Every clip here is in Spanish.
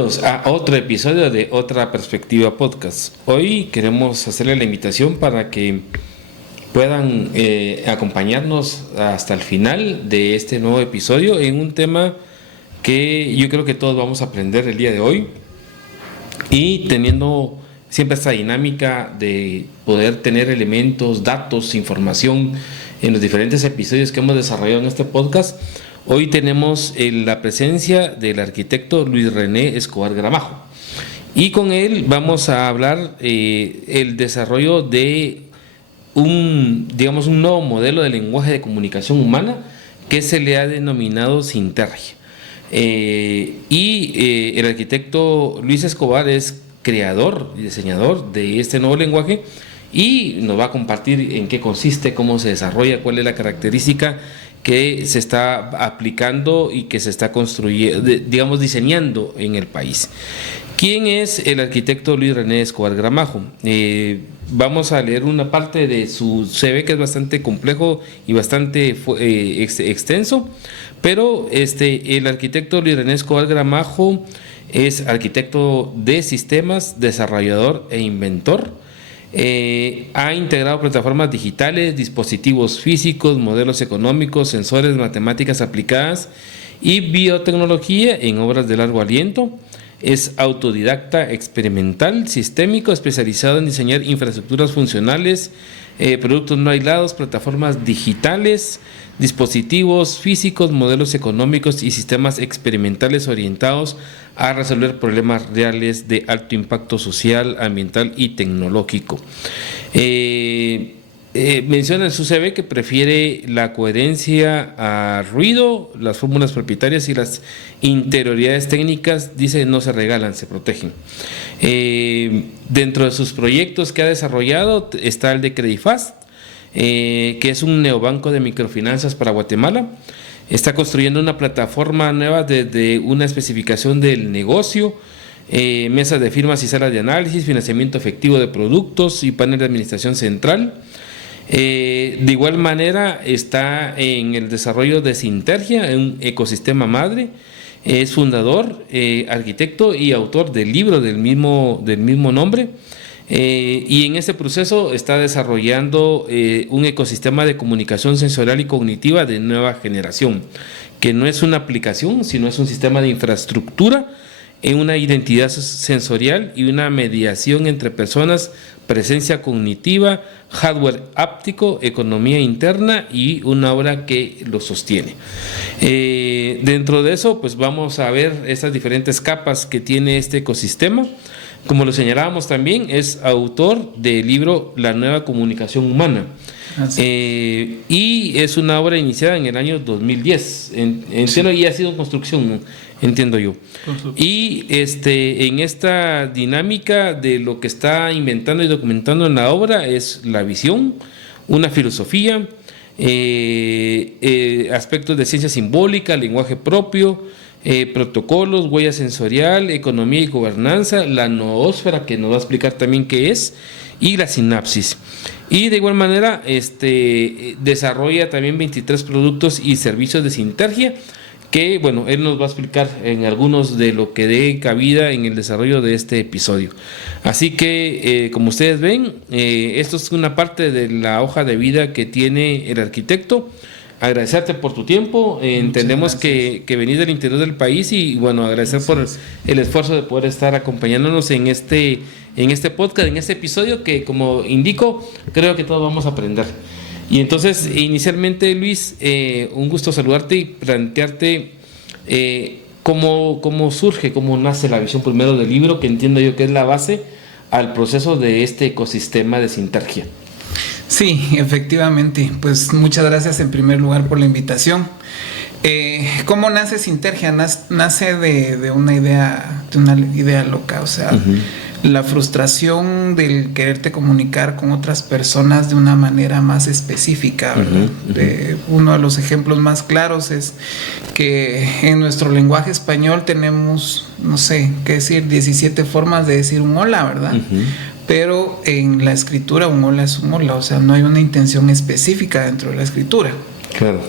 Bienvenidos a otro episodio de Otra Perspectiva Podcast. Hoy queremos hacerle la invitación para que puedan acompañarnos hasta el final de este nuevo episodio en un tema que yo creo que todos vamos a aprender el día de hoy, y teniendo siempre esta dinámica de poder tener elementos, datos, información en los diferentes episodios que hemos desarrollado en este podcast. Hoy tenemos la presencia del arquitecto Luis René Escobar Gramajo, y con él vamos a hablar el desarrollo de un nuevo modelo de lenguaje de comunicación humana que se le ha denominado Sintergia. El arquitecto Luis Escobar es creador y diseñador de este nuevo lenguaje, y nos va a compartir en qué consiste, cómo se desarrolla, cuál es la característica que se está aplicando y que se está construyendo, diseñando en el país. ¿Quién es el arquitecto Luis René Escobar Gramajo? Vamos a leer una parte de su CV, que es bastante complejo y bastante extenso, pero el arquitecto Luis René Escobar Gramajo es arquitecto de sistemas, desarrollador e inventor. Ha integrado plataformas digitales, dispositivos físicos, modelos económicos, sensores, matemáticas aplicadas y biotecnología en obras de largo aliento. Es autodidacta, experimental, sistémico, especializado en diseñar infraestructuras funcionales, productos no aislados, plataformas digitales, dispositivos físicos, modelos económicos y sistemas experimentales orientados a resolver problemas reales de alto impacto social, ambiental y tecnológico. Menciona en su CV que prefiere la coherencia a ruido, las fórmulas propietarias y las interioridades técnicas, dice, no se regalan, se protegen. Dentro de sus proyectos que ha desarrollado está el de Credifast, que es un neobanco de microfinanzas para Guatemala. Está construyendo una plataforma nueva desde una especificación del negocio, mesas de firmas y salas de análisis, financiamiento efectivo de productos y panel de administración central. De igual manera está en el desarrollo de Sintergia, un ecosistema madre. Es fundador, arquitecto y autor del libro del mismo nombre. Y en este proceso está desarrollando un ecosistema de comunicación sensorial y cognitiva de nueva generación, que no es una aplicación, sino es un sistema de infraestructura en una identidad sensorial y una mediación entre personas, presencia cognitiva, hardware áptico, economía interna y una obra que lo sostiene. Dentro de eso, pues vamos a ver estas diferentes capas que tiene este ecosistema. Como lo señalábamos también, es autor del libro La Nueva Comunicación Humana. Y es una obra iniciada en el año 2010. Entiendo, y ha sido en construcción, entiendo yo. Y en esta dinámica de lo que está inventando y documentando en la obra es la visión, una filosofía, aspectos de ciencia simbólica, lenguaje propio, protocolos, huella sensorial, economía y gobernanza, la noósfera, que nos va a explicar también qué es, y la sinapsis. Y de igual manera desarrolla también 23 productos y servicios de Sintergia, que bueno, él nos va a explicar en algunos de lo que dé cabida en el desarrollo de este episodio. Así que como ustedes ven, esto es una parte de la hoja de vida que tiene el arquitecto. Agradecerte por tu tiempo, entendemos que venís del interior del país, y bueno, agradecer por el esfuerzo de poder estar acompañándonos en este podcast, en este episodio que, como indico, creo que todos vamos a aprender. Y entonces, inicialmente, Luis, un gusto saludarte y plantearte cómo surge, cómo nace la visión primero del libro, que entiendo yo que es la base al proceso de este ecosistema de Sintergia. Sí, efectivamente. Pues muchas gracias en primer lugar por la invitación. ¿Cómo nace Sintergia? Nace de una idea loca, o sea, la frustración del quererte comunicar con otras personas de una manera más específica, ¿verdad? Uno de los ejemplos más claros es que en nuestro lenguaje español tenemos, no sé, qué decir, 17 formas de decir un hola, ¿verdad? Pero en la escritura un hola es un hola, o sea, no hay una intención específica dentro de la escritura. Claro.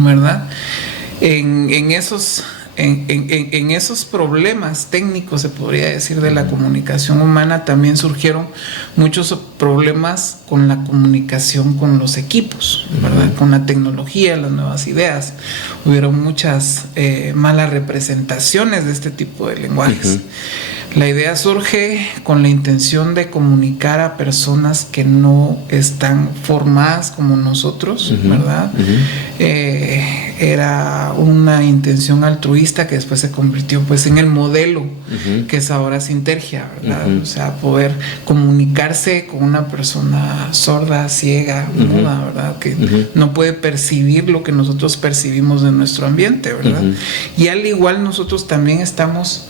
¿Verdad? En esos en esos problemas técnicos, se podría decir, de la comunicación humana, también surgieron muchos problemas con la comunicación con los equipos, ¿verdad? Con la tecnología, las nuevas ideas. Hubieron muchas malas representaciones de este tipo de lenguajes. La idea surge con la intención de comunicar a personas que no están formadas como nosotros, ¿verdad? Era una intención altruista que después se convirtió pues en el modelo que es ahora Sintergia, ¿verdad? O sea, poder comunicarse con una persona sorda, ciega, muda, ¿verdad? Que no puede percibir lo que nosotros percibimos de nuestro ambiente, ¿verdad? Y al igual nosotros también estamos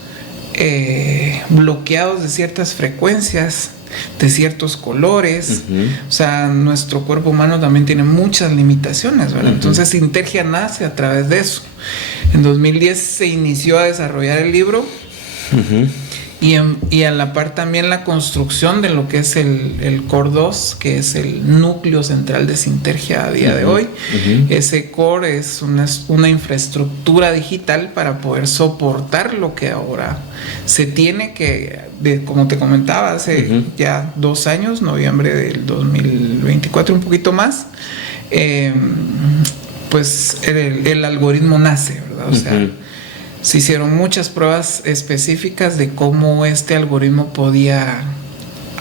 bloqueados de ciertas frecuencias, de ciertos colores. O sea, nuestro cuerpo humano también tiene muchas limitaciones, ¿verdad? Entonces Sintergia nace a través de eso. En 2010 se inició a desarrollar el libro y a la par también la construcción de lo que es el Core 2, que es el núcleo central de Sintergia a día de hoy. Ese Core es una infraestructura digital para poder soportar lo que ahora se tiene que, como te comentaba, hace ya 2 años, noviembre del 2024, un poquito más, pues el algoritmo nace, ¿verdad? O sea, se hicieron muchas pruebas específicas de cómo este algoritmo podía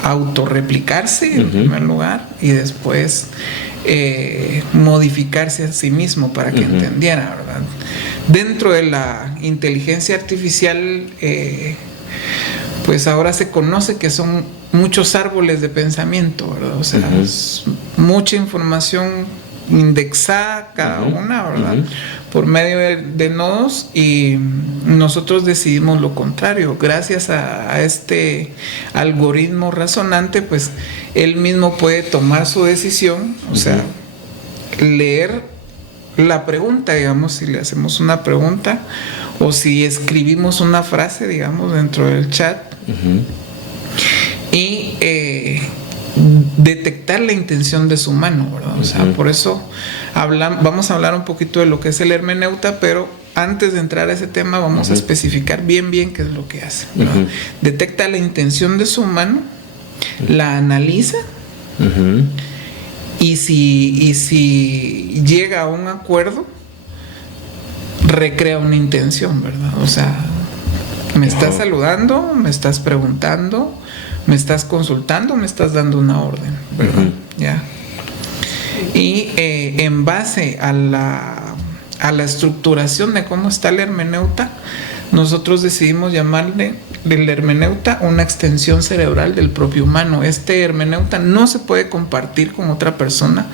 autorreplicarse en primer lugar y después modificarse a sí mismo para que entendiera, ¿verdad? Dentro de la inteligencia artificial, pues ahora se conoce que son muchos árboles de pensamiento, ¿verdad? O sea, es mucha información indexada cada una, ¿verdad? Por medio de nodos, y nosotros decidimos lo contrario. Gracias a este algoritmo razonante, pues él mismo puede tomar su decisión, o sea, leer la pregunta, digamos, si le hacemos una pregunta o si escribimos una frase, digamos, dentro del chat, y detectar la intención de su mano, ¿verdad? O sea, por eso vamos a hablar un poquito de lo que es el hermeneuta, pero antes de entrar a ese tema vamos a especificar bien qué es lo que hace, ¿verdad? Detecta la intención de su mano, la analiza, y si llega a un acuerdo, recrea una intención, ¿verdad? O sea, me estás saludando, me estás preguntando, me estás consultando, me estás dando una orden, ¿verdad? ¿Ya? Y en base a la estructuración de cómo está el hermeneuta, nosotros decidimos llamarle del hermeneuta una extensión cerebral del propio humano. Este hermeneuta no se puede compartir con otra persona.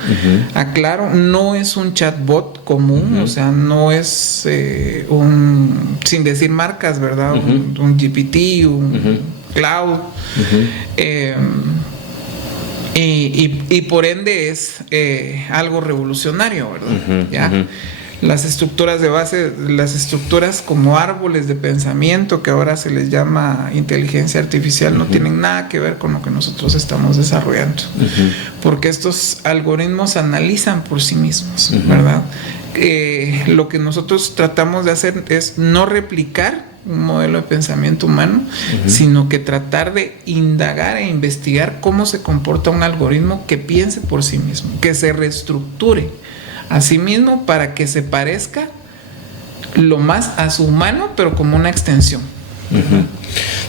Aclaro, no es un chatbot común, o sea, no es sin decir marcas, ¿verdad? Un GPT, un Cloud. Y por ende es algo revolucionario, ¿verdad? ¿Ya? Las estructuras de base, las estructuras como árboles de pensamiento, que ahora se les llama inteligencia artificial, no tienen nada que ver con lo que nosotros estamos desarrollando, porque estos algoritmos analizan por sí mismos, ¿verdad? Lo que nosotros tratamos de hacer es no replicar un modelo de pensamiento humano, sino que tratar de indagar e investigar cómo se comporta un algoritmo que piense por sí mismo, que se reestructure a sí mismo para que se parezca lo más a su humano, pero como una extensión.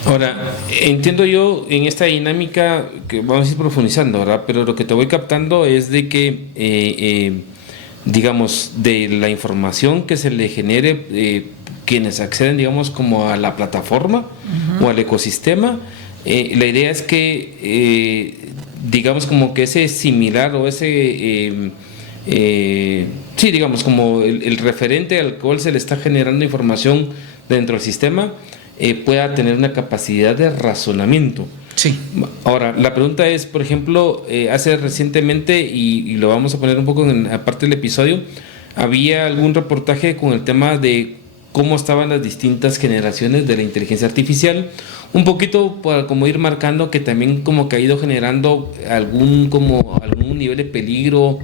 Ahora, entiendo yo en esta dinámica que vamos a ir profundizando, ¿verdad? Pero lo que te voy captando es de que, digamos, de la información que se le genere, quienes acceden, digamos, como a la plataforma o al ecosistema, la idea es que, digamos, como que ese similar o ese... sí, digamos, como el referente al cual se le está generando información dentro del sistema pueda tener una capacidad de razonamiento. Sí. Ahora, la pregunta es, por ejemplo, hace recientemente, y lo vamos a poner un poco en aparte del episodio, había algún reportaje con el tema de cómo estaban las distintas generaciones de la inteligencia artificial, un poquito para como ir marcando que también como que ha ido generando algún nivel de peligro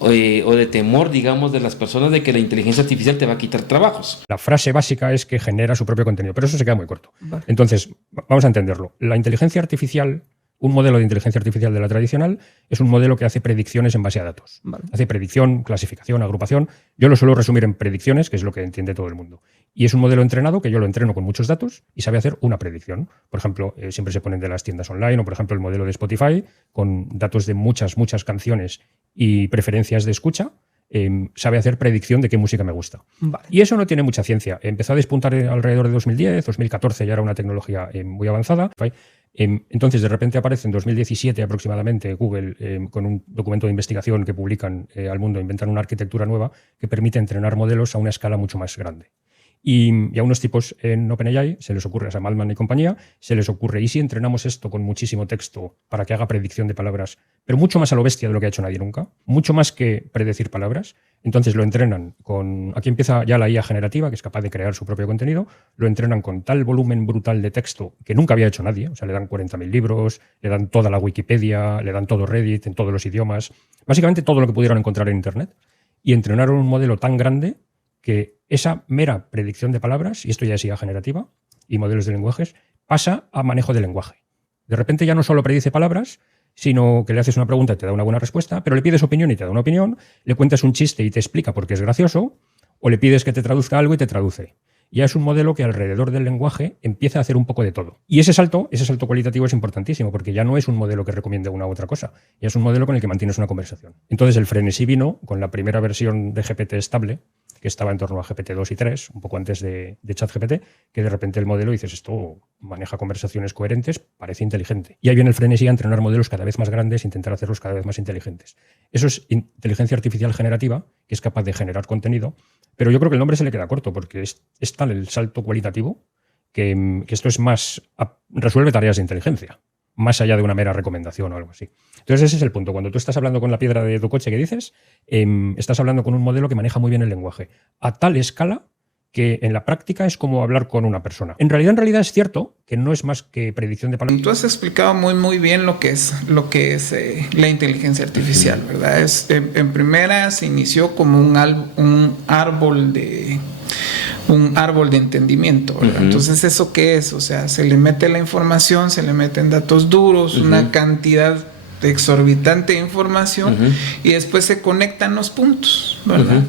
o de temor, digamos, de las personas de que la inteligencia artificial te va a quitar trabajos. La frase básica es que genera su propio contenido, pero eso se queda muy corto. Vale. Entonces, vamos a entenderlo. La inteligencia artificial, un modelo de inteligencia artificial de la tradicional, es un modelo que hace predicciones en base a datos. Vale. Hace predicción, clasificación, agrupación. Yo lo suelo resumir en predicciones, que es lo que entiende todo el mundo. Y es un modelo entrenado que yo lo entreno con muchos datos y sabe hacer una predicción. Por ejemplo, siempre se ponen de las tiendas online, o por ejemplo el modelo de Spotify, con datos de muchas canciones y preferencias de escucha, sabe hacer predicción de qué música me gusta. Vale. Y eso no tiene mucha ciencia. Empezó a despuntar alrededor de 2010, 2014 ya era una tecnología muy avanzada. Entonces, de repente aparece en 2017 aproximadamente Google con un documento de investigación que publican al mundo, inventan una arquitectura nueva que permite entrenar modelos a una escala mucho más grande. Y a unos tipos en OpenAI se les ocurre, a Sam Altman y compañía, se les ocurre, ¿y si entrenamos esto con muchísimo texto para que haga predicción de palabras, pero mucho más a lo bestia de lo que ha hecho nadie nunca, mucho más que predecir palabras? Entonces lo entrenan con, aquí empieza ya la IA generativa, que es capaz de crear su propio contenido, lo entrenan con tal volumen brutal de texto que nunca había hecho nadie, o sea, le dan 40.000 libros, le dan toda la Wikipedia, le dan todo Reddit en todos los idiomas, básicamente todo lo que pudieron encontrar en Internet, y entrenaron un modelo tan grande que esa mera predicción de palabras, y esto ya es IA generativa, y modelos de lenguajes, pasa a manejo de lenguaje. De repente ya no solo predice palabras, sino que le haces una pregunta y te da una buena respuesta, pero le pides opinión y te da una opinión, le cuentas un chiste y te explica por qué es gracioso, o le pides que te traduzca algo y te traduce. Ya es un modelo que alrededor del lenguaje empieza a hacer un poco de todo. Y ese salto cualitativo es importantísimo, porque ya no es un modelo que recomiende una u otra cosa, ya es un modelo con el que mantienes una conversación. Entonces el frenesí vino con la primera versión de GPT estable, que estaba en torno a GPT-2 y 3, un poco antes de ChatGPT, que de repente el modelo dices, esto maneja conversaciones coherentes, parece inteligente. Y ahí viene el frenesí a entrenar modelos cada vez más grandes, intentar hacerlos cada vez más inteligentes. Eso es inteligencia artificial generativa, que es capaz de generar contenido, pero yo creo que el nombre se le queda corto, porque es tal el salto cualitativo que esto es más, resuelve tareas de inteligencia, más allá de una mera recomendación o algo así. Entonces ese es el punto. Cuando tú estás hablando con la piedra de tu coche que dices, estás hablando con un modelo que maneja muy bien el lenguaje, a tal escala que en la práctica es como hablar con una persona. En realidad es cierto que no es más que predicción de palabras. Tú has explicado muy bien lo que es la inteligencia artificial, ¿verdad? En primera se inició como un árbol de entendimiento, ¿verdad? Entonces, ¿eso qué es? O sea, se le mete la información, se le meten datos duros, una cantidad exorbitante de información y después se conectan los puntos, ¿verdad?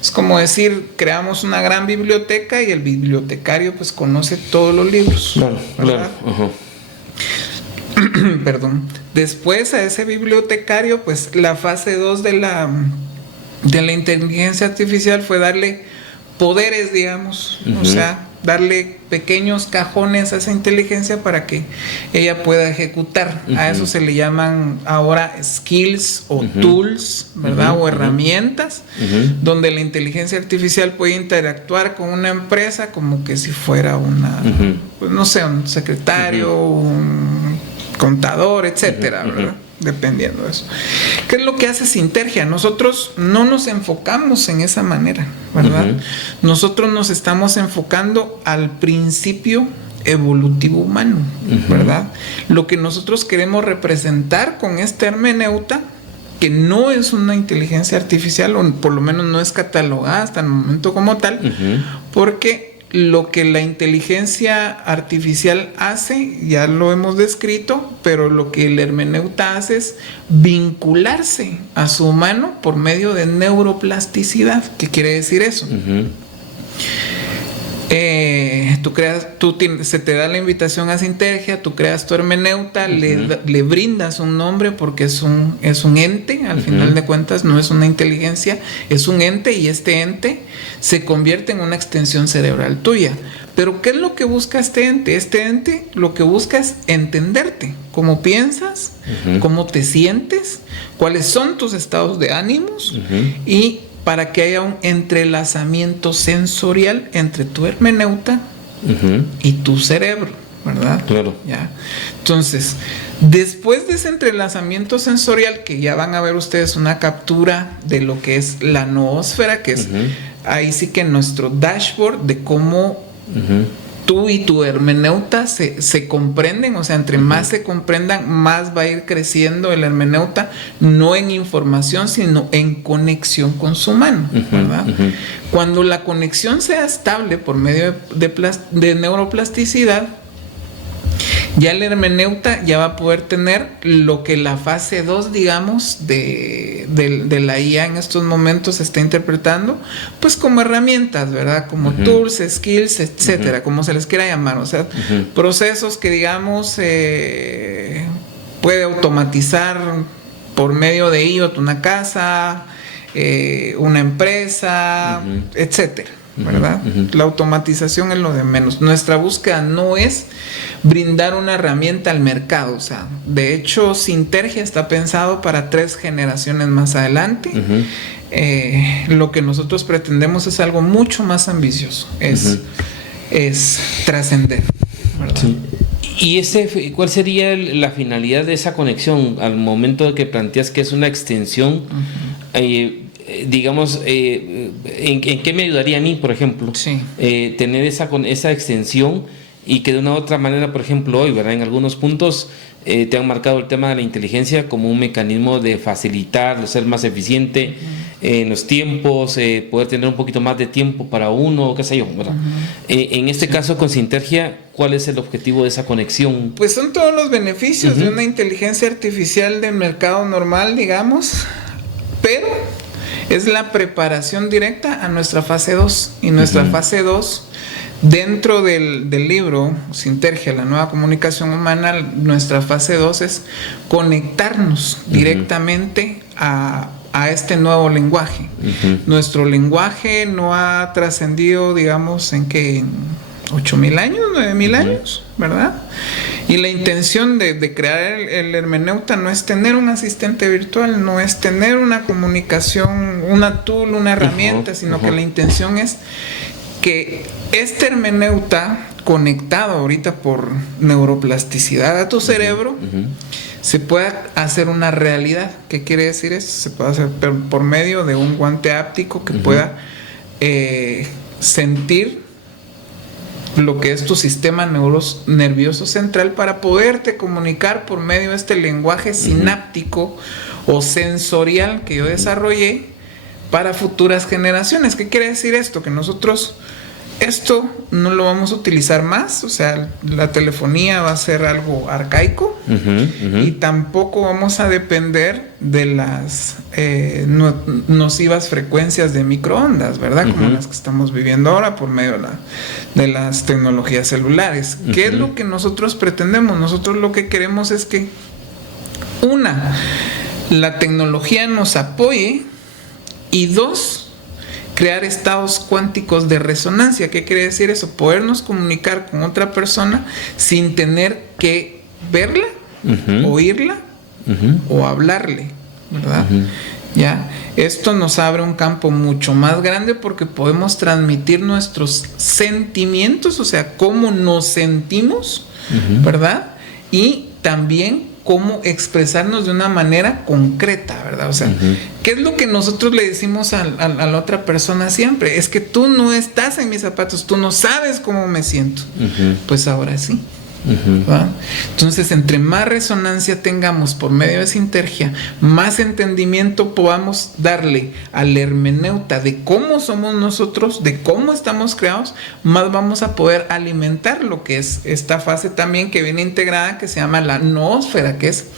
Es como decir, creamos una gran biblioteca y el bibliotecario pues conoce todos los libros, ¿verdad? Perdón. Después a ese bibliotecario pues la fase 2 de la inteligencia artificial fue darle poderes, digamos, o sea, darle pequeños cajones a esa inteligencia para que ella pueda ejecutar. A eso se le llaman ahora skills o tools, ¿verdad? O herramientas, donde la inteligencia artificial puede interactuar con una empresa como que si fuera una, pues no sé, un secretario, un contador, etcétera, ¿verdad? Dependiendo de eso. ¿Qué es lo que hace Sintergia? Nosotros no nos enfocamos en esa manera, ¿verdad? Nosotros nos estamos enfocando al principio evolutivo humano, ¿verdad? Lo que nosotros queremos representar con esta hermeneuta, que no es una inteligencia artificial, o por lo menos no es catalogada hasta el momento como tal, porque lo que la inteligencia artificial hace, ya lo hemos descrito, pero lo que el hermeneuta hace es vincularse a su humano por medio de neuroplasticidad. ¿Qué quiere decir eso? Se te da la invitación a Sintergia, tú creas tu hermeneuta, le brindas un nombre porque es un ente, al final de cuentas no es una inteligencia, es un ente, y este ente se convierte en una extensión cerebral tuya. Pero ¿qué es lo que busca este ente? Este ente lo que busca es entenderte, cómo piensas, cómo te sientes, cuáles son tus estados de ánimos, y para que haya un entrelazamiento sensorial entre tu hermeneuta y tu cerebro, ¿verdad? Claro. ¿Ya? Entonces, después de ese entrelazamiento sensorial, que ya van a ver ustedes una captura de lo que es la noósfera, que es ahí sí que nuestro dashboard de cómo tú y tu hermeneuta se comprenden, o sea, entre más se comprendan, más va a ir creciendo el hermeneuta, no en información, sino en conexión con su mano, ¿verdad? Cuando la conexión sea estable por medio de neuroplasticidad, ya el hermeneuta ya va a poder tener lo que la fase 2, digamos, de la IA en estos momentos está interpretando, pues como herramientas, ¿verdad? Como tools, skills, etcétera, como se les quiera llamar. O sea, procesos que, digamos, puede automatizar por medio de IoT una casa, una empresa, etcétera, ¿verdad? La automatización es lo de menos. Nuestra búsqueda no es brindar una herramienta al mercado, o sea, de hecho Sintergia está pensado para 3 generaciones más adelante. Lo que nosotros pretendemos es algo mucho más ambicioso, es trascender, ¿verdad? Sí. ¿Y cuál sería la finalidad de esa conexión al momento de que planteas que es una extensión? Digamos, ¿en qué me ayudaría a mí, por ejemplo, tener esa extensión y que de una u otra manera, por ejemplo, hoy, ¿verdad? En algunos puntos te han marcado el tema de la inteligencia como un mecanismo de facilitar, de ser más eficiente en los tiempos, poder tener un poquito más de tiempo para uno, qué sé yo, ¿verdad? En este caso con Sintergia, ¿cuál es el objetivo de esa conexión? Pues son todos los beneficios de una inteligencia artificial del mercado normal, digamos, pero es la preparación directa a nuestra fase 2. Y nuestra fase 2, dentro del libro Sintergia, la nueva comunicación humana, nuestra fase 2 es conectarnos directamente a este nuevo lenguaje. Nuestro lenguaje no ha trascendido, digamos, en 8.000 años, 9.000 años, ¿verdad? Y la intención de crear el hermeneuta no es tener un asistente virtual, no es tener una comunicación, una tool, una herramienta, sino que la intención es que este hermeneuta conectado ahorita por neuroplasticidad a tu cerebro se pueda hacer una realidad. ¿Qué quiere decir eso? Se puede hacer por medio de un guante áptico que pueda sentir lo que es tu sistema nervioso central para poderte comunicar por medio de este lenguaje sináptico o sensorial que yo desarrollé para futuras generaciones. ¿Qué quiere decir esto? Que nosotros esto no lo vamos a utilizar más, o sea, la telefonía va a ser algo arcaico y tampoco vamos a depender de las nocivas frecuencias de microondas, ¿verdad? Como las que estamos viviendo ahora por medio de las tecnologías celulares. ¿Qué es lo que nosotros pretendemos? Nosotros lo que queremos es que, la tecnología nos apoye, y 2, crear estados cuánticos de resonancia. ¿Qué quiere decir eso? Podernos comunicar con otra persona sin tener que verla, oírla o hablarle, ¿verdad? ¿Ya? Esto nos abre un campo mucho más grande porque podemos transmitir nuestros sentimientos, o sea, cómo nos sentimos, ¿verdad? Y también cómo expresarnos de una manera concreta, ¿verdad? O sea, ¿qué es lo que nosotros le decimos a la otra persona siempre? Es que tú no estás en mis zapatos, tú no sabes cómo me siento. Pues ahora sí. ¿verdad? Entonces, entre más resonancia tengamos por medio de Sintergia, más entendimiento podamos darle al hermeneuta de cómo somos nosotros, de cómo estamos creados, más vamos a poder alimentar lo que es esta fase también que viene integrada, que se llama la noósfera, que es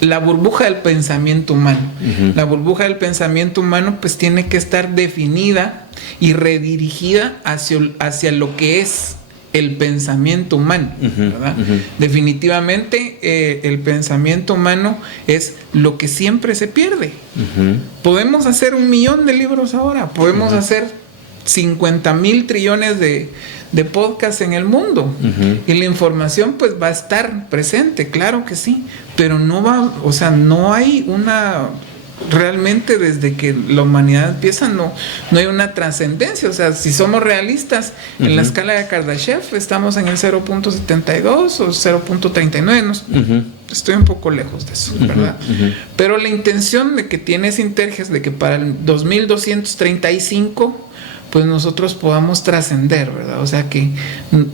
la burbuja del pensamiento humano. La burbuja del pensamiento humano pues tiene que estar definida y redirigida hacia lo que es el pensamiento humano, ¿verdad? Definitivamente el pensamiento humano es lo que siempre se pierde. Podemos hacer 1.000.000 de libros ahora, podemos hacer 50.000 trillones de podcasts en el mundo, y la información pues va a estar presente, claro que sí, pero no va, o sea, no hay una, realmente desde que la humanidad empieza no hay una trascendencia. O sea, si somos realistas, en la escala de Kardashev estamos en el 0.72 o 0.39, estoy un poco lejos de eso, ¿verdad? Pero la intención de que tiene Sintergia es de que para el 2235 pues nosotros podamos trascender, ¿verdad? O sea, que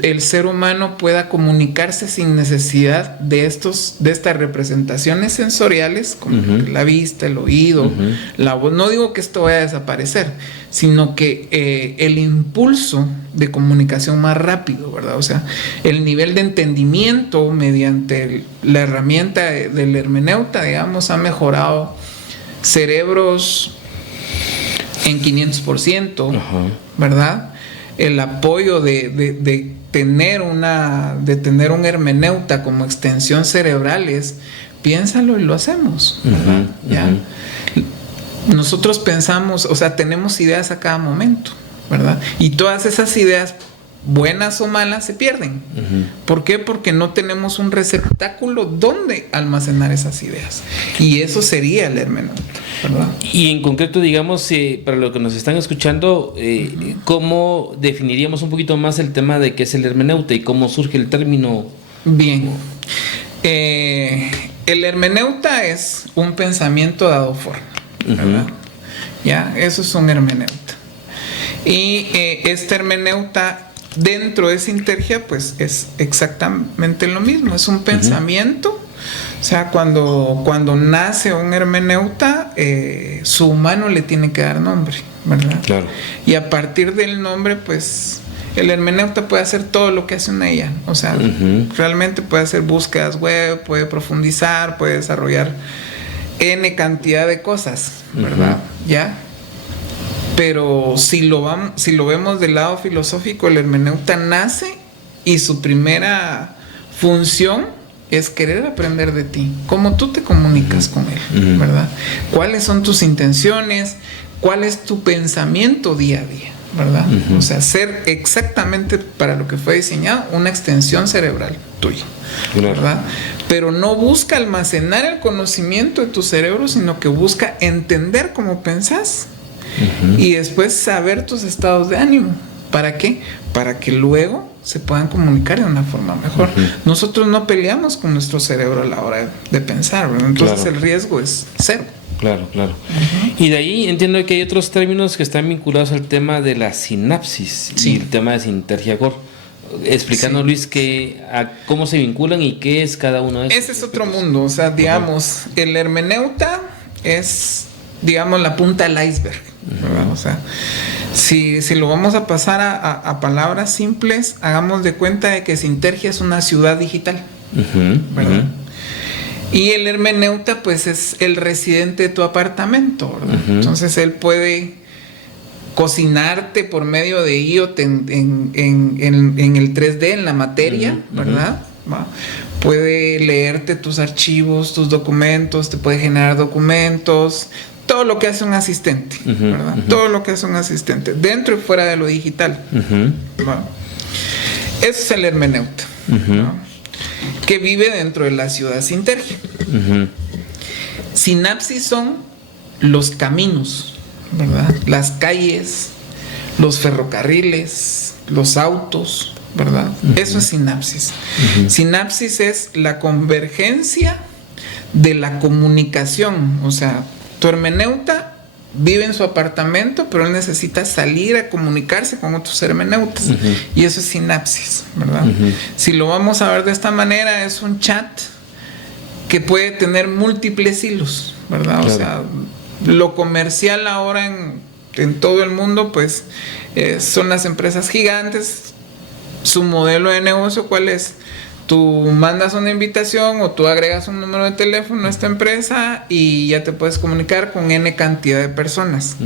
el ser humano pueda comunicarse sin necesidad de estas representaciones sensoriales, como la vista, el oído, la voz. No digo que esto vaya a desaparecer, sino que el impulso de comunicación más rápido, ¿verdad? O sea, el nivel de entendimiento mediante la herramienta del hermeneuta, digamos, ha mejorado cerebros en 500%, ¿verdad? El apoyo de tener un hermeneuta como extensión cerebral es, piénsalo y lo hacemos, ¿verdad? ¿Ya? Nosotros pensamos, o sea, tenemos ideas a cada momento, ¿verdad? Y todas esas ideas, buenas o malas, se pierden. ¿Por qué? Porque no tenemos un receptáculo donde almacenar esas ideas. Y eso sería el hermeneuta, ¿verdad? Y en concreto, digamos, para los que nos están escuchando, ¿cómo definiríamos un poquito más el tema de qué es el hermeneuta y cómo surge el término? Bien. El hermeneuta es un pensamiento dado forma, ¿verdad? Ya, eso es un hermeneuta. Y este hermeneuta dentro de Sintergia, pues es exactamente lo mismo, es un pensamiento. O sea, cuando nace un hermeneuta, su humano le tiene que dar nombre, ¿verdad? Claro. Y a partir del nombre, pues el hermeneuta puede hacer todo lo que hace una IA. O sea, realmente puede hacer búsquedas web, puede profundizar, puede desarrollar N cantidad de cosas, ¿verdad? ¿Ya? Pero si lo vemos del lado filosófico, el hermeneuta nace y su primera función es querer aprender de ti, cómo tú te comunicas con él, ¿verdad? ¿Cuáles son tus intenciones? ¿Cuál es tu pensamiento día a día? ¿Verdad? O sea, ser exactamente para lo que fue diseñado una extensión cerebral tuya, ¿verdad? Pero no busca almacenar el conocimiento de tu cerebro, sino que busca entender cómo pensás. Y después saber tus estados de ánimo. ¿Para qué? Para que luego se puedan comunicar de una forma mejor. Nosotros no peleamos con nuestro cerebro a la hora de pensar, ¿verdad? Entonces el riesgo es cero. Claro. Y de ahí entiendo que hay otros términos que están vinculados al tema de la sinapsis y el tema de Sintergia Core. Explicando, Luis, cómo se vinculan y qué es cada uno de estos. Ese es otro mundo. O sea, digamos, el hermeneuta es, digamos, la punta del iceberg, ¿verdad? O sea, si lo vamos a pasar a palabras simples, hagamos de cuenta de que Sintergia es una ciudad digital, ¿verdad? Y el hermeneuta, pues, es el residente de tu apartamento, ¿verdad? Entonces él puede cocinarte por medio de IoT en el 3D, en la materia, ¿verdad? Puede leerte tus archivos, tus documentos, te puede generar documentos, todo lo que hace un asistente, ¿verdad? Todo lo que hace un asistente, dentro y fuera de lo digital. Ese es el hermeneuta, ¿no? Que vive dentro de la ciudad Sintergia. Sinapsis son los caminos, ¿verdad? Las calles, los ferrocarriles, los autos, ¿verdad? Eso es sinapsis. Sinapsis es la convergencia de la comunicación. O sea, tu hermeneuta vive en su apartamento, pero él necesita salir a comunicarse con otros hermeneutas. Y eso es sinapsis, ¿verdad? Si lo vamos a ver de esta manera, es un chat que puede tener múltiples hilos, ¿verdad? O sea, lo comercial ahora en todo el mundo, pues, son las empresas gigantes. Su modelo de negocio, ¿cuál es? Tú mandas una invitación o tú agregas un número de teléfono a esta empresa y ya te puedes comunicar con N cantidad de personas.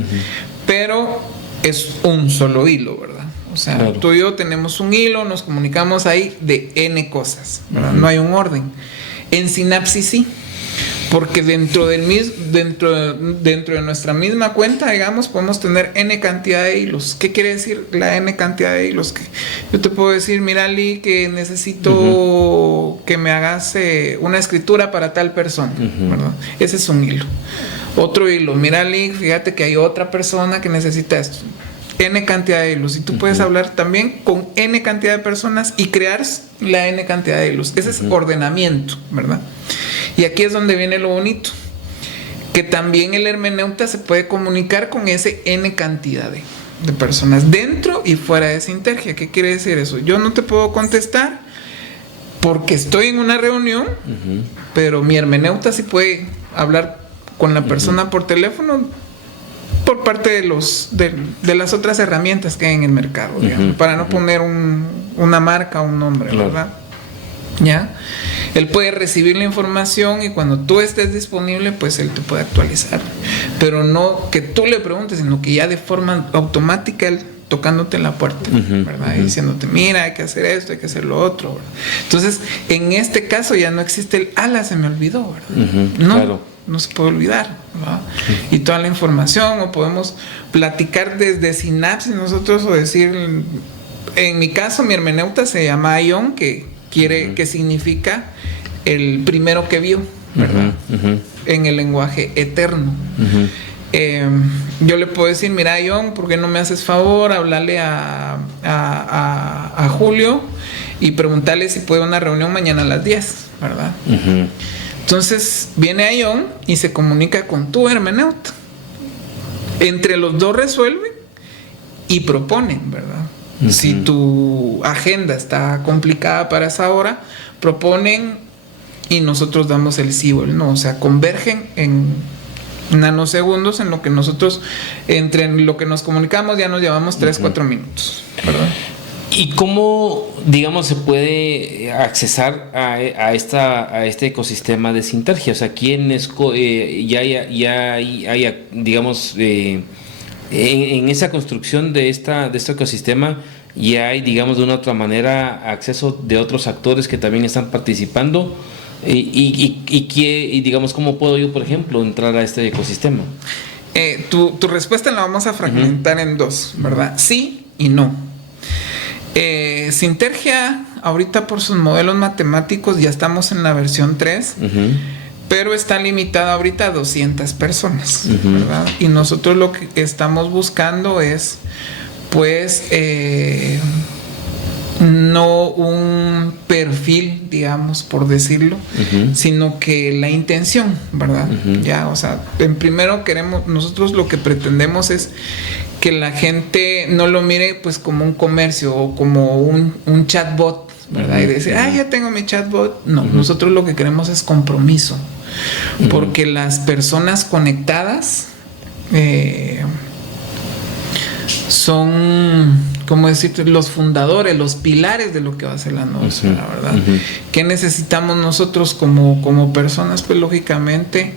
Pero es un solo hilo, ¿verdad? O sea, tú y yo tenemos un hilo, nos comunicamos ahí de N cosas, ¿verdad? No hay un orden. En sinapsis sí, porque dentro de nuestra misma cuenta, digamos, podemos tener N cantidad de hilos. ¿Qué quiere decir la N cantidad de hilos? Que yo te puedo decir, mira, Lee, que necesito que me hagas una escritura para tal persona, ¿verdad? Ese es un hilo. Otro hilo, mira, Lee, fíjate que hay otra persona que necesita esto. N cantidad de hilos. Y tú puedes hablar también con N cantidad de personas y crear la N cantidad de hilos. Ese es ordenamiento, ¿verdad? Y aquí es donde viene lo bonito, que también el hermeneuta se puede comunicar con ese N cantidad de, de personas dentro y fuera de Sintergia. ¿Qué quiere decir eso? Yo no te puedo contestar porque estoy en una reunión, pero mi hermeneuta sí puede hablar con la persona por teléfono por parte de las otras herramientas que hay en el mercado, digamos, para no poner una marca o un nombre, claro. ¿Verdad? ¿Ya? Él puede recibir la información y cuando tú estés disponible, pues él te puede actualizar. Pero no que tú le preguntes, sino que ya de forma automática él tocándote en la puerta, ¿verdad? Y diciéndote, mira, hay que hacer esto, hay que hacer lo otro, ¿verdad? Entonces, en este caso ya no existe el se me olvidó, ¿verdad? No, claro. No se puede olvidar, ¿verdad? Y toda la información, o podemos platicar desde sinapsis nosotros, o decir, en mi caso, mi hermeneuta se llama Aion, que significa el primero que vio, ¿verdad? En el lenguaje eterno. Yo le puedo decir, mira, Aion, ¿por qué no me haces favor? Hablarle a Julio y preguntarle si puede una reunión mañana a las 10, ¿verdad? Entonces viene Aion y se comunica con tu hermeneuta. Entre los dos resuelven y proponen, ¿verdad? Si tu agenda está complicada para esa hora, proponen y nosotros damos el sí o el no. O sea, convergen en nanosegundos en lo que nosotros, entre lo que nos comunicamos, ya nos llevamos 3-4 minutos, ¿verdad? ¿Y cómo, digamos, se puede accesar a este ecosistema de Sintergia? O sea, ¿quiénes ya hay, digamos, en esa construcción de este ecosistema, ya hay, digamos, de una otra manera, acceso de otros actores que también están participando? Y digamos, ¿cómo puedo yo, por ejemplo, entrar a este ecosistema? Tu respuesta la vamos a fragmentar en dos, ¿verdad? Sí y no. Sintergia, ahorita por sus modelos matemáticos, ya estamos en la versión 3, pero está limitada ahorita a 200 personas, ¿verdad? Y nosotros lo que estamos buscando es, pues, no un perfil, digamos, por decirlo, sino que la intención, ¿verdad? Ya, o sea, en primero nosotros lo que pretendemos es que la gente no lo mire pues como un comercio o como un chatbot, ¿verdad? Y decir, ya tengo mi chatbot. No, nosotros lo que queremos es compromiso, porque las personas conectadas son, ¿cómo decirte?, los fundadores, los pilares de lo que va a ser la noosfera, ¿verdad? ¿Qué necesitamos nosotros como personas? Pues lógicamente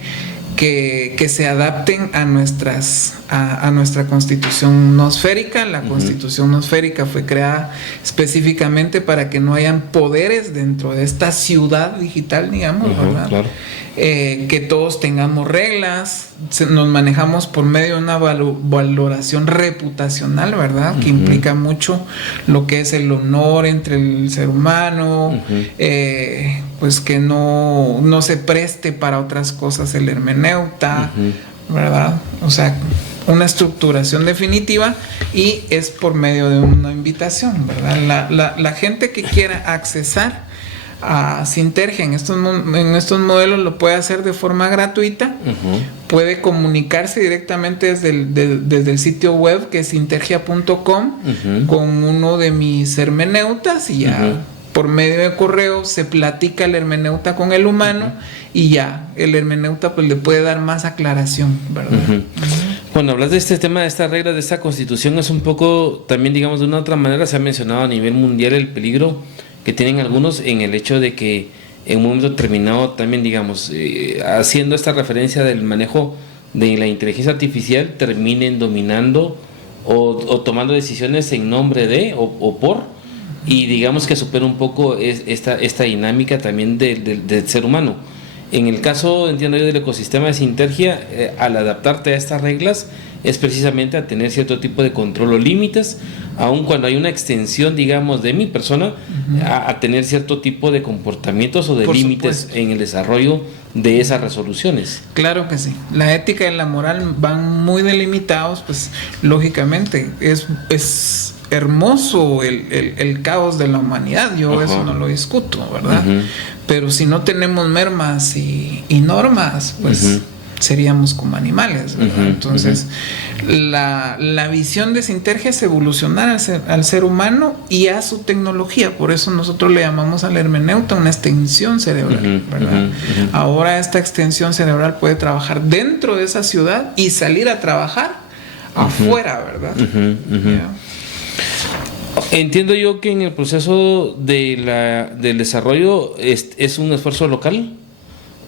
que se adapten a nuestra constitución noosférica. La constitución noosférica fue creada específicamente para que no hayan poderes dentro de esta ciudad digital, digamos, ¿verdad? Claro. Que todos tengamos reglas, nos manejamos por medio de una valoración reputacional, ¿verdad? Que implica mucho lo que es el honor entre el ser humano, pues que no se preste para otras cosas el hermeneuta, ¿verdad? O sea, una estructuración definitiva, y es por medio de una invitación, ¿verdad? La gente que quiera accesar a Sintergia en estos modelos lo puede hacer de forma gratuita, puede comunicarse directamente desde el sitio web, que es sintergia.com, con uno de mis hermeneutas, y ya por medio de correo se platica el hermeneuta con el humano, y ya el hermeneuta pues le puede dar más aclaración, ¿verdad? Cuando hablas de este tema, de esta regla, de esta constitución, es un poco también, digamos, de una otra manera se ha mencionado a nivel mundial el peligro que tienen algunos en el hecho de que en un momento determinado también, digamos, haciendo esta referencia del manejo de la inteligencia artificial, terminen dominando o tomando decisiones en nombre de o por, y digamos que supera un poco esta dinámica también del ser humano. En el caso, entiendo yo, del ecosistema de Sintergia, al adaptarte a estas reglas, es precisamente a tener cierto tipo de control o límites, aun cuando hay una extensión, digamos, de mi persona, a tener cierto tipo de comportamientos o de límites en el desarrollo de esas resoluciones. Claro que sí. La ética y la moral van muy delimitados, pues lógicamente es hermoso el caos de la humanidad, yo eso no lo discuto, ¿verdad? Pero si no tenemos mermas y normas, pues seríamos como animales, ¿verdad? Entonces, la visión de Sintergia es evolucionar al ser humano y a su tecnología. Por eso nosotros le llamamos a la hermeneuta una extensión cerebral, ¿verdad? Ahora esta extensión cerebral puede trabajar dentro de esa ciudad y salir a trabajar afuera, ¿verdad? Entiendo yo que en el proceso del desarrollo es un esfuerzo local.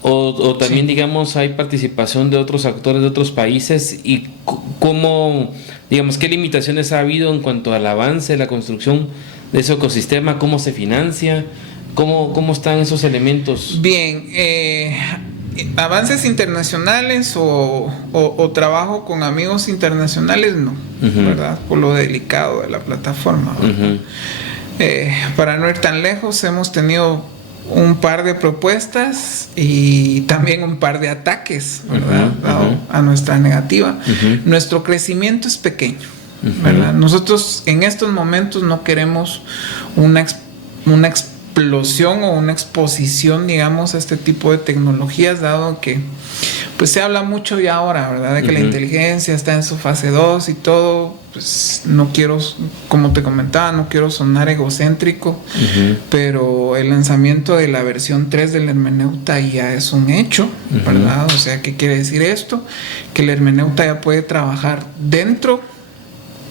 O también, digamos, hay participación de otros actores de otros países, y cómo, digamos, qué limitaciones ha habido en cuanto al avance de la construcción de ese ecosistema, cómo se financia, cómo están esos elementos. Bien, avances internacionales o trabajo con amigos internacionales, no, ¿verdad? Por lo delicado de la plataforma. Para no ir tan lejos, hemos tenido un par de propuestas y también un par de ataques, ¿verdad? Dado a nuestra negativa. Nuestro crecimiento es pequeño, ¿verdad? Nosotros en estos momentos no queremos una explosión o una exposición, digamos, a este tipo de tecnologías, dado que pues se habla mucho ya ahora, ¿verdad? De que la inteligencia está en su fase 2 y todo. Pues no quiero, como te comentaba, no quiero sonar egocéntrico, pero el lanzamiento de la versión 3 del hermeneuta ya es un hecho, ¿verdad? O sea, ¿qué quiere decir esto? Que el hermeneuta ya puede trabajar dentro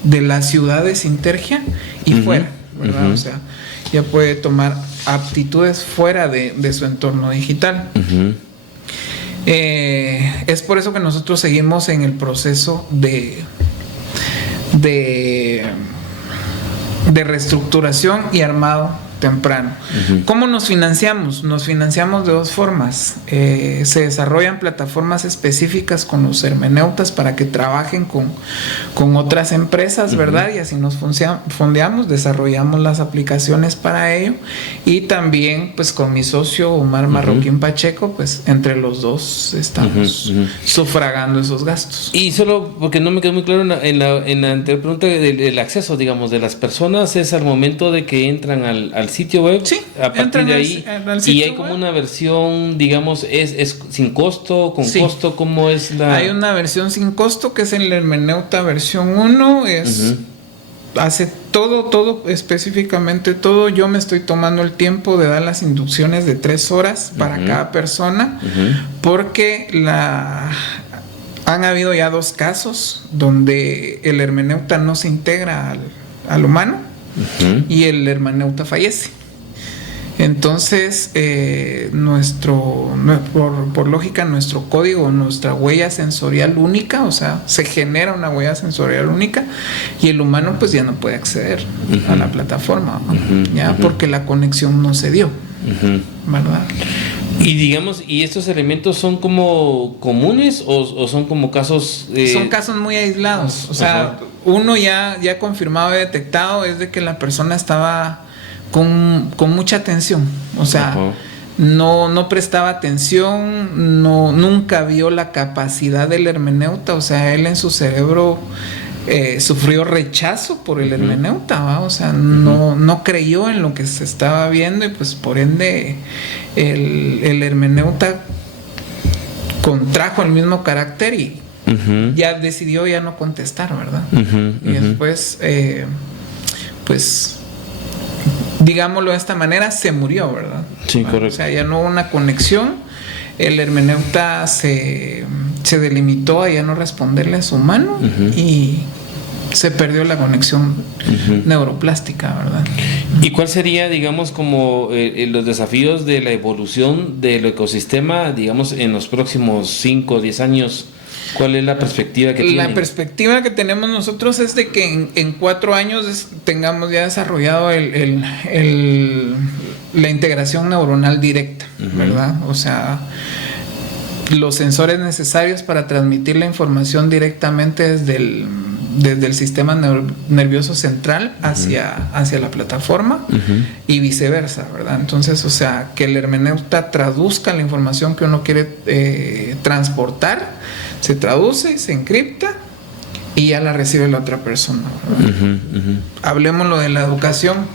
de la ciudad de Sintergia y fuera, ¿verdad? O sea, ya puede tomar aptitudes fuera de su entorno digital. Es por eso que nosotros seguimos en el proceso de reestructuración y armado temprano. ¿Cómo nos financiamos? Nos financiamos de dos formas. Se desarrollan plataformas específicas con los hermeneutas para que trabajen con otras empresas, ¿verdad? Y así nos fondeamos, desarrollamos las aplicaciones para ello, y también pues con mi socio Omar Marroquín Pacheco, pues entre los dos estamos sufragando esos gastos. Y solo porque no me quedó muy claro en la anterior pregunta del acceso, digamos, de las personas, es al momento de que entran al sitio web. Sí, a partir de ahí al sitio y hay como web. Una versión, digamos, es sin costo, con costo, ¿cómo es la...? Hay una versión sin costo que es el hermeneuta versión 1, hace todo específicamente todo. Yo me estoy tomando el tiempo de dar las inducciones de 3 horas para cada persona, porque han habido ya 2 casos donde el hermeneuta no se integra al humano y el hermeneuta fallece. Entonces, por lógica, nuestro código, nuestra huella sensorial única, o sea, se genera una huella sensorial única, y el humano pues ya no puede acceder a la plataforma, porque la conexión no se dio, ¿verdad? Y digamos, ¿y estos elementos son como comunes o son como casos? Son casos muy aislados. O sea, uno ya confirmado y detectado es de que la persona estaba con mucha atención. O sea, no prestaba atención, nunca vio la capacidad del hermeneuta. O sea, él en su cerebro sufrió rechazo por el hermeneuta, ¿va? O sea, no creyó en lo que se estaba viendo, y pues por ende el hermeneuta contrajo el mismo carácter y ya decidió ya no contestar, ¿verdad? Y después pues digámoslo de esta manera, se murió, ¿verdad? Sí, correcto. O sea, ya no hubo una conexión. El hermeneuta se delimitó a ya no responderle a su mano y se perdió la conexión neuroplástica, ¿verdad? ¿Y cuál sería, digamos, como los desafíos de la evolución del ecosistema, digamos, en los próximos 5 o 10 años? ¿Cuál es la perspectiva que tienen? La perspectiva que tenemos nosotros es de que en 4 años tengamos ya desarrollado la integración neuronal directa, ¿verdad? O sea, los sensores necesarios para transmitir la información directamente desde el sistema nervioso central hacia la plataforma y viceversa, ¿verdad? Entonces, o sea, que el hermeneuta traduzca la información que uno quiere transportar, se traduce, se encripta y ya la recibe la otra persona, ¿verdad? Hablemoslo de la educación.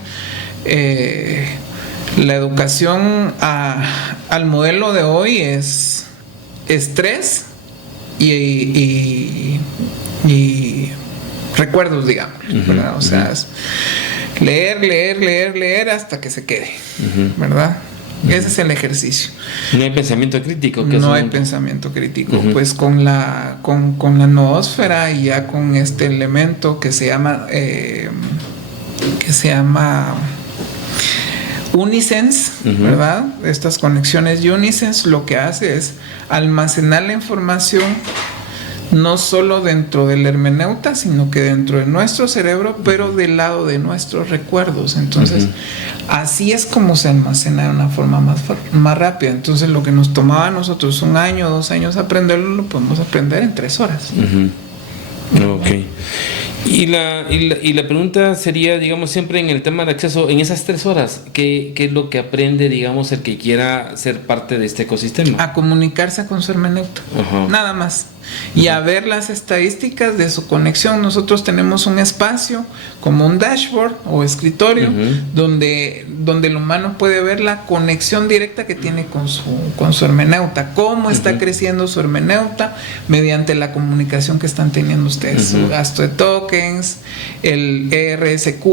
La educación al modelo de hoy es 3 y recuerdos, digamos, ¿verdad? O sea, es leer hasta que se quede, ¿verdad? Ese es el ejercicio. No hay pensamiento crítico. No hay pensamiento crítico. Pues con la noósfera y ya con este elemento que se llama Unisense, ¿verdad? Estas conexiones Unisense lo que hace es almacenar la información no solo dentro del hermeneuta, sino que dentro de nuestro cerebro, pero del lado de nuestros recuerdos. Entonces, así es como se almacena de una forma más rápida. Entonces, lo que nos tomaba a nosotros 1 año, 2 años aprenderlo, lo podemos aprender en 3 horas. Ok. Y la pregunta sería, digamos, siempre en el tema del acceso, en esas 3 horas, ¿qué es lo que aprende, digamos, el que quiera ser parte de este ecosistema? A comunicarse con su hermeneuta, nada más. Y a ver las estadísticas de su conexión. Nosotros tenemos un espacio como un dashboard o escritorio donde el humano puede ver la conexión directa que tiene con su hermeneuta, cómo está creciendo su hermeneuta mediante la comunicación que están teniendo ustedes, su gasto de tokens, el ERSQ,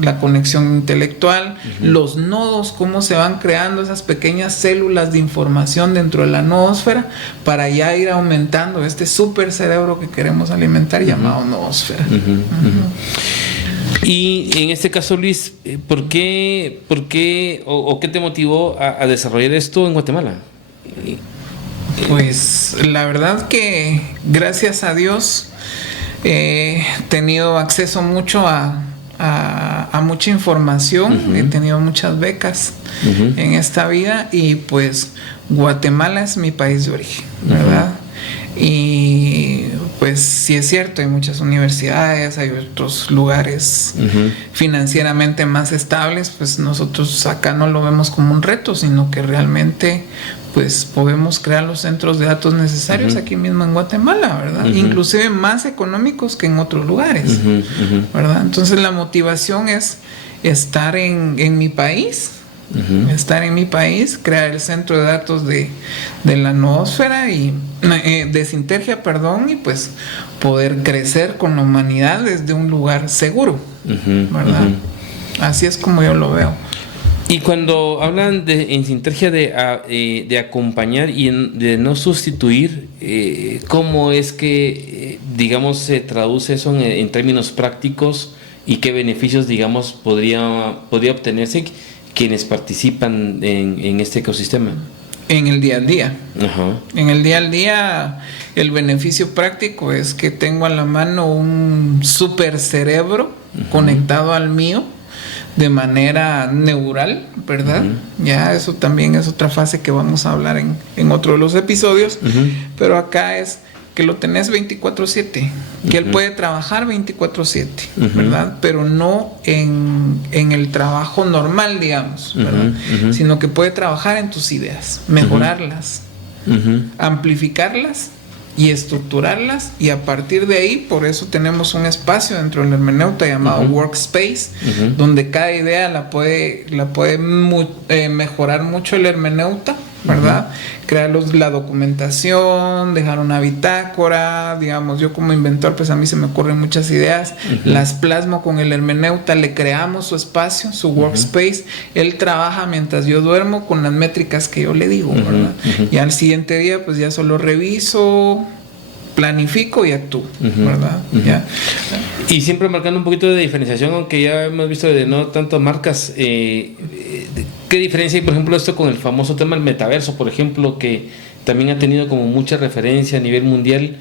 la conexión intelectual, los nodos, cómo se van creando esas pequeñas células de información dentro de la noósfera para ya ir aumentando este super cerebro que queremos alimentar llamado noósfera. Y en este caso, Luis, ¿por qué o qué te motivó a desarrollar esto en Guatemala? Pues la verdad que gracias a Dios he tenido acceso mucho a mucha información, he tenido muchas becas en esta vida y pues Guatemala es mi país de origen, ¿verdad? Y pues sí es cierto, hay muchas universidades, hay otros lugares financieramente más estables, pues nosotros acá no lo vemos como un reto, sino que realmente pues podemos crear los centros de datos necesarios aquí mismo en Guatemala, ¿verdad? Inclusive más económicos que en otros lugares, ¿verdad? Entonces la motivación es estar en mi país, crear el centro de datos de la noósfera y de Sintergia, y pues poder crecer con la humanidad desde un lugar seguro, ¿verdad? Así es como yo lo veo. Y cuando hablan en Sintergia de acompañar y de no sustituir, ¿cómo es que, digamos, se traduce eso en términos prácticos y qué beneficios, digamos, podría obtenerse quienes participan en este ecosistema? En el día al día. En el día al día, el beneficio práctico es que tengo a la mano un super cerebro conectado al mío de manera neural, ¿verdad? Ya eso también es otra fase que vamos a hablar en otro de los episodios, pero acá es que lo tenés 24/7, que él puede trabajar 24/7, ¿verdad? Pero no en el trabajo normal, digamos, ¿verdad? Sino que puede trabajar en tus ideas, mejorarlas, amplificarlas y estructurarlas, y a partir de ahí, por eso tenemos un espacio dentro del hermeneuta llamado Workspace, donde cada idea la puede mejorar mucho el hermeneuta, ¿verdad? Crear la documentación, dejar una bitácora, digamos, yo como inventor, pues a mí se me ocurren muchas ideas, las plasmo con el hermeneuta, le creamos su espacio, su workspace, él trabaja mientras yo duermo con las métricas que yo le digo, ¿verdad? Y al siguiente día, pues ya solo reviso, planifico y actúo, ¿verdad? ¿Ya? Y siempre marcando un poquito de diferenciación, aunque ya hemos visto de no tantas marcas, ¿qué diferencia hay, por ejemplo, esto con el famoso tema del metaverso, por ejemplo, que también ha tenido como mucha referencia a nivel mundial?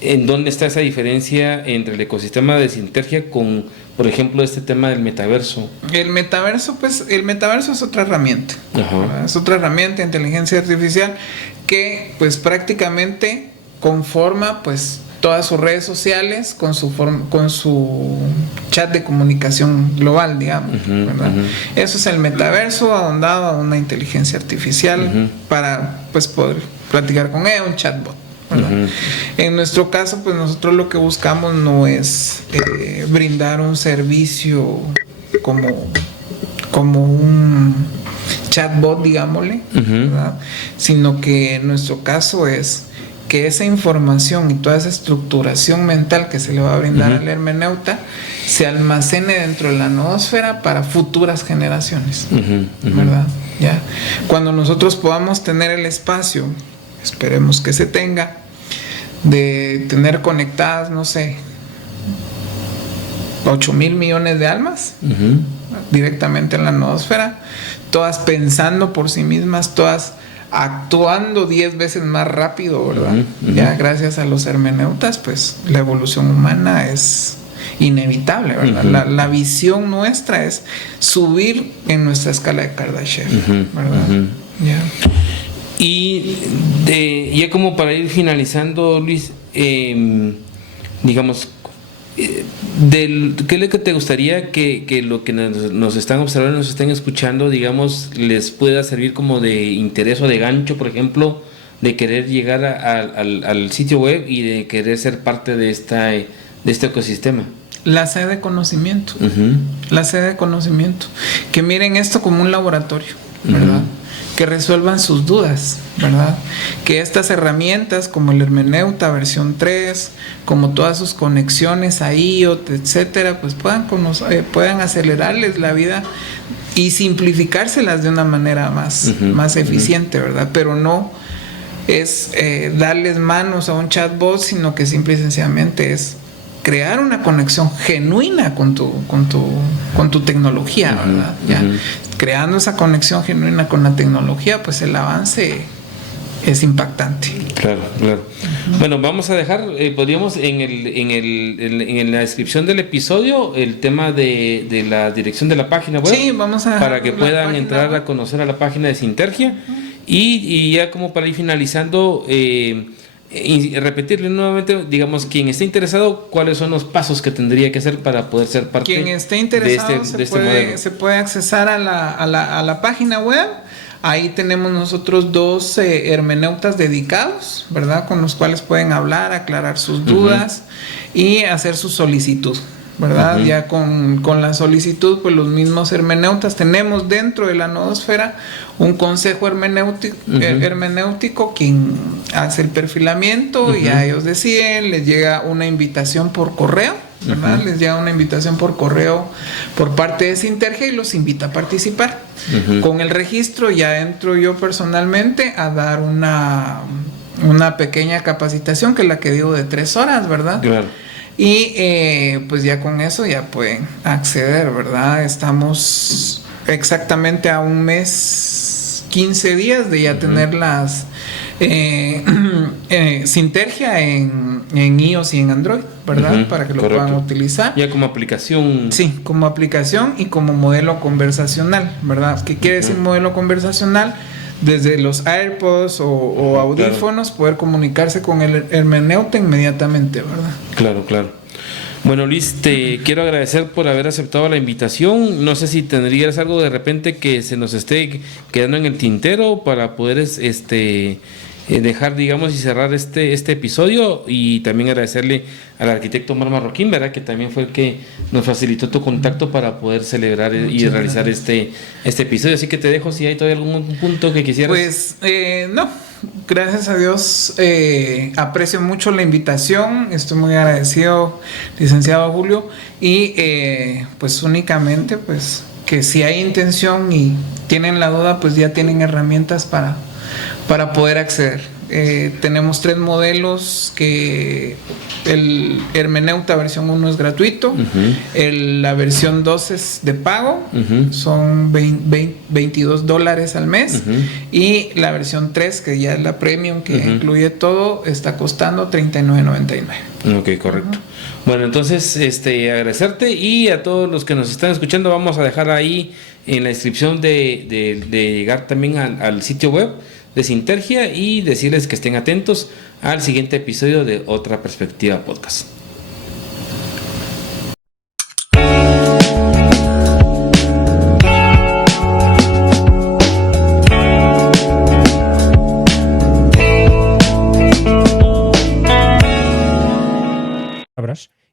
¿En dónde está esa diferencia entre el ecosistema de Sintergia con, por ejemplo, este tema del metaverso? El metaverso es otra herramienta. Es otra herramienta de inteligencia artificial que, pues, prácticamente conforma, pues, todas sus redes sociales con su chat de comunicación global, digamos, ¿verdad? Eso es el metaverso ahondado a una inteligencia artificial para, pues, poder platicar con ella, un chatbot, ¿verdad? En nuestro caso, pues nosotros lo que buscamos no es brindar un servicio como un chatbot, digámosle, ¿verdad? Sino que en nuestro caso es que esa información y toda esa estructuración mental que se le va a brindar al hermeneuta se almacene dentro de la noósfera para futuras generaciones, ¿verdad? ¿Ya? Cuando nosotros podamos tener el espacio, esperemos que se tenga, de tener conectadas, no sé, 8,000 millones de almas directamente en la noósfera, todas pensando por sí mismas, todas actuando 10 veces más rápido, ¿verdad? Ya gracias a los hermeneutas, pues la evolución humana es inevitable, ¿verdad? La visión nuestra es subir en nuestra escala de Kardashev, ¿verdad? Ya. Y ya como para ir finalizando, Luis, digamos, ¿qué es lo que te gustaría que lo que nos están observando, nos estén escuchando, digamos, les pueda servir como de interés o de gancho, por ejemplo, de querer llegar al sitio web y de querer ser parte de este ecosistema? La sede de conocimiento. La sede de conocimiento. Que miren esto como un laboratorio, ¿verdad? Que resuelvan sus dudas, ¿verdad? Que estas herramientas como el Hermeneuta versión 3, como todas sus conexiones a IoT, etcétera, pues puedan acelerarles la vida y simplificárselas de una manera más eficiente, ¿verdad? Pero no es darles manos a un chatbot, sino que simple y sencillamente es crear una conexión genuina con tu tecnología, ¿verdad? Ya. Creando esa conexión genuina con la tecnología, pues el avance es impactante. Claro. Bueno, vamos a dejar, podríamos en la descripción del episodio el tema de la dirección de la página web. Sí, vamos a dejar para que puedan entrar a conocer a la página de Sintergia. Y ya como para ir finalizando, y repetirle nuevamente, digamos, quien esté interesado, cuáles son los pasos que tendría que hacer para poder ser parte quien esté interesado de este modelo. Se puede accesar a la página web. Ahí tenemos nosotros 2 hermeneutas dedicados, ¿verdad? Con los cuales pueden hablar, aclarar sus dudas y hacer su solicitud, ¿verdad? Ya con la solicitud, pues los mismos hermeneutas tenemos dentro de la noósfera un consejo hermenéutico quien hace el perfilamiento y a ellos deciden, les llega una invitación por correo, ¿verdad? Les llega una invitación por correo por parte de Sintergia y los invita a participar. Con el registro ya entro yo personalmente a dar una pequeña capacitación, que es la que digo de 3 horas, ¿verdad? Claro. Y pues ya con eso ya pueden acceder, ¿verdad? Estamos exactamente a un mes, 15 días de ya tener las Sintergia en iOS y en Android, ¿verdad? Para que lo puedan utilizar. Ya como aplicación. Sí, como aplicación y como modelo conversacional, ¿verdad? ¿Qué quiere decir modelo conversacional? Desde los AirPods o audífonos, poder comunicarse con el hermeneuta inmediatamente, ¿verdad? Claro. Bueno, Luis, te quiero agradecer por haber aceptado la invitación. No sé si tendrías algo de repente que se nos esté quedando en el tintero para poder dejar, digamos, y cerrar este episodio, y también agradecerle al arquitecto Omar Marroquín, ¿verdad? Que también fue el que nos facilitó tu contacto para poder celebrar y realizar este episodio. Así que te dejo si hay todavía algún punto que quisieras. Pues no, gracias a Dios, aprecio mucho la invitación, estoy muy agradecido, licenciado Julio, y pues únicamente pues que si hay intención y tienen la duda, pues ya tienen herramientas para poder acceder. Tenemos 3 modelos, que el Hermeneuta versión 1 es gratuito, la versión 2 es de pago, son $22 al mes, y la versión 3, que ya es la premium, que incluye todo, está costando $39.99. Ok, correcto. Bueno, entonces agradecerte, y a todos los que nos están escuchando, vamos a dejar ahí en la descripción de llegar también al sitio web de Sintergia, y decirles que estén atentos al siguiente episodio de Otra Perspectiva Podcast.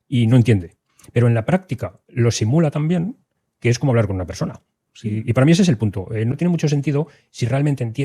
Y no entiende. Pero en la práctica lo simula también, que es como hablar con una persona. O Sí. Y para mí ese es el punto. No tiene mucho sentido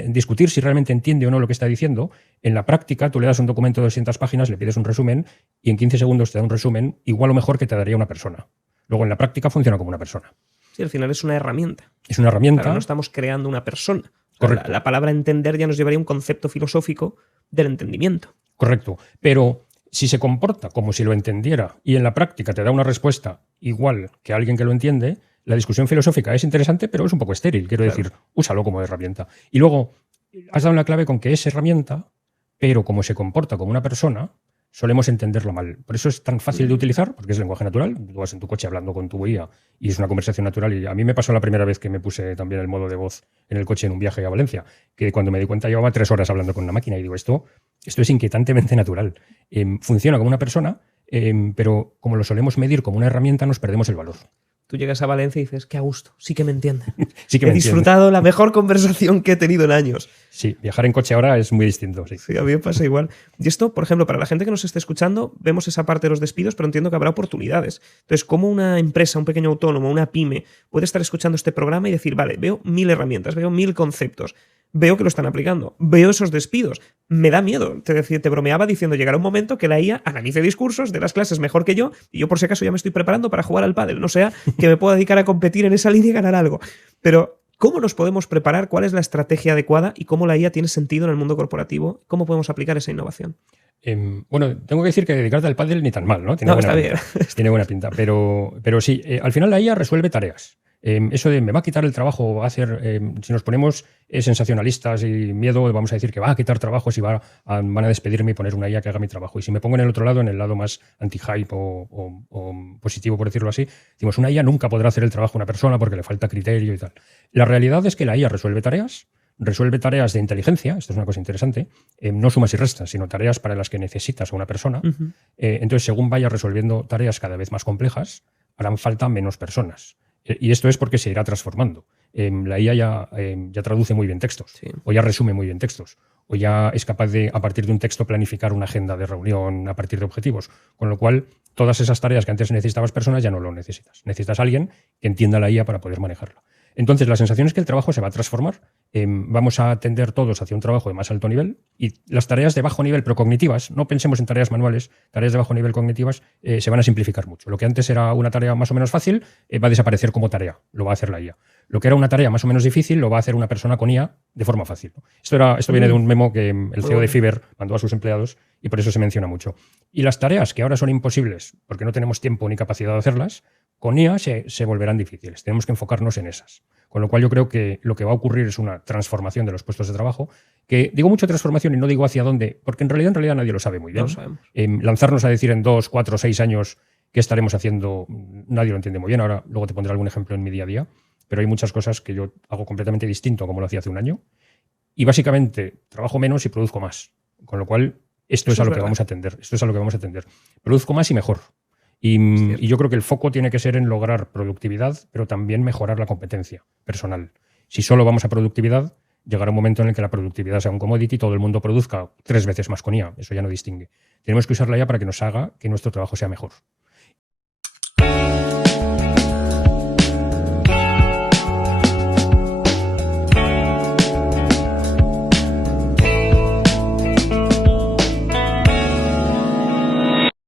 discutir si realmente entiende o no lo que está diciendo. En la práctica, tú le das un documento de 200 páginas, le pides un resumen y en 15 segundos te da un resumen igual o mejor que te daría una persona. Luego, en la práctica funciona como una persona. Sí, al final es una herramienta. Es una herramienta. Claro, no estamos creando una persona. Correcto. La palabra entender ya nos llevaría a un concepto filosófico del entendimiento. Correcto. Pero si se comporta como si lo entendiera y en la práctica te da una respuesta igual que alguien que lo entiende, la discusión filosófica es interesante, pero es un poco estéril. Quiero decir, úsalo como herramienta. Y luego, has dado una clave con que es herramienta, pero como se comporta como una persona, solemos entenderlo mal. Por eso es tan fácil de utilizar, porque es lenguaje natural. Tú vas en tu coche hablando con tu guía y es una conversación natural. Y a mí me pasó la primera vez que me puse también el modo de voz en el coche en un viaje a Valencia, que cuando me di cuenta llevaba 3 horas hablando con una máquina y digo, esto es inquietantemente natural. Funciona como una persona, pero como lo solemos medir como una herramienta, nos perdemos el valor. Tú llegas a Valencia y dices, qué a gusto, sí que me entiende. Sí que me He disfrutado la mejor conversación que he tenido en años. Sí, viajar en coche ahora es muy distinto. Sí. Sí, a mí me pasa igual. Y esto, por ejemplo, para la gente que nos esté escuchando, vemos esa parte de los despidos, pero entiendo que habrá oportunidades. Entonces, ¿cómo una empresa, un pequeño autónomo, una pyme, puede estar escuchando este programa y decir, vale, veo 1000 herramientas, veo 1000 conceptos, veo que lo están aplicando, veo esos despidos, me da miedo? Te bromeaba diciendo, llegará un momento que la IA analice discursos de las clases mejor que yo y yo por si acaso ya me estoy preparando para jugar al pádel, no sea que me pueda dedicar a competir en esa línea y ganar algo. Pero ¿cómo nos podemos preparar? ¿Cuál es la estrategia adecuada? ¿Y cómo la IA tiene sentido en el mundo corporativo? ¿Cómo podemos aplicar esa innovación? Bueno, tengo que decir que dedicarte al pádel ni tan mal, ¿no? No, está bien. Tiene buena pinta, pero sí, al final la IA resuelve tareas. Eso de me va a quitar el trabajo, va a hacer, si nos ponemos sensacionalistas y miedo, vamos a decir que va a quitar trabajos y van a despedirme y poner una IA que haga mi trabajo. Y si me pongo en el otro lado, en el lado más anti-hype o positivo, por decirlo así, decimos, una IA nunca podrá hacer el trabajo de una persona porque le falta criterio y tal. La realidad es que la IA resuelve tareas de inteligencia, esto es una cosa interesante, no sumas y restas, sino tareas para las que necesitas a una persona. Entonces, según vaya resolviendo tareas cada vez más complejas, harán falta menos personas. Y esto es porque se irá transformando. La IA ya traduce muy bien textos, sí, o ya resume muy bien textos, o ya es capaz de, a partir de un texto, planificar una agenda de reunión a partir de objetivos. Con lo cual, todas esas tareas que antes necesitabas personas ya no lo necesitas. Necesitas a alguien que entienda la IA para poder manejarla. Entonces, la sensación es que el trabajo se va a transformar. Vamos a tender todos hacia un trabajo de más alto nivel y las tareas de bajo nivel, pero cognitivas, no pensemos en tareas manuales, tareas de bajo nivel cognitivas, se van a simplificar mucho. Lo que antes era una tarea más o menos fácil va a desaparecer como tarea, lo va a hacer la IA. Lo que era una tarea más o menos difícil lo va a hacer una persona con IA de forma fácil. Esto viene de un memo que el CEO de Fiverr mandó a sus empleados y por eso se menciona mucho. Y las tareas que ahora son imposibles porque no tenemos tiempo ni capacidad de hacerlas, con IA se volverán difíciles. Tenemos que enfocarnos en esas. Con lo cual yo creo que lo que va a ocurrir es una transformación de los puestos de trabajo, que digo mucho transformación y no digo hacia dónde, porque en realidad nadie lo sabe muy bien. No lo sabemos. Lanzarnos a decir en 2, 4, 6 años qué estaremos haciendo, nadie lo entiende muy bien. Ahora luego te pondré algún ejemplo en mi día a día, pero hay muchas cosas que yo hago completamente distinto a como lo hacía hace un año. Y básicamente trabajo menos y produzco más. Con lo cual esto es a lo que vamos a atender. Esto es a lo que vamos a atender. Produzco más y mejor. Y yo creo que el foco tiene que ser en lograr productividad, pero también mejorar la competencia personal. Si solo vamos a productividad, llegará un momento en el que la productividad sea un commodity y todo el mundo produzca 3 veces más con IA. Eso ya no distingue. Tenemos que usar la IA para que nos haga que nuestro trabajo sea mejor.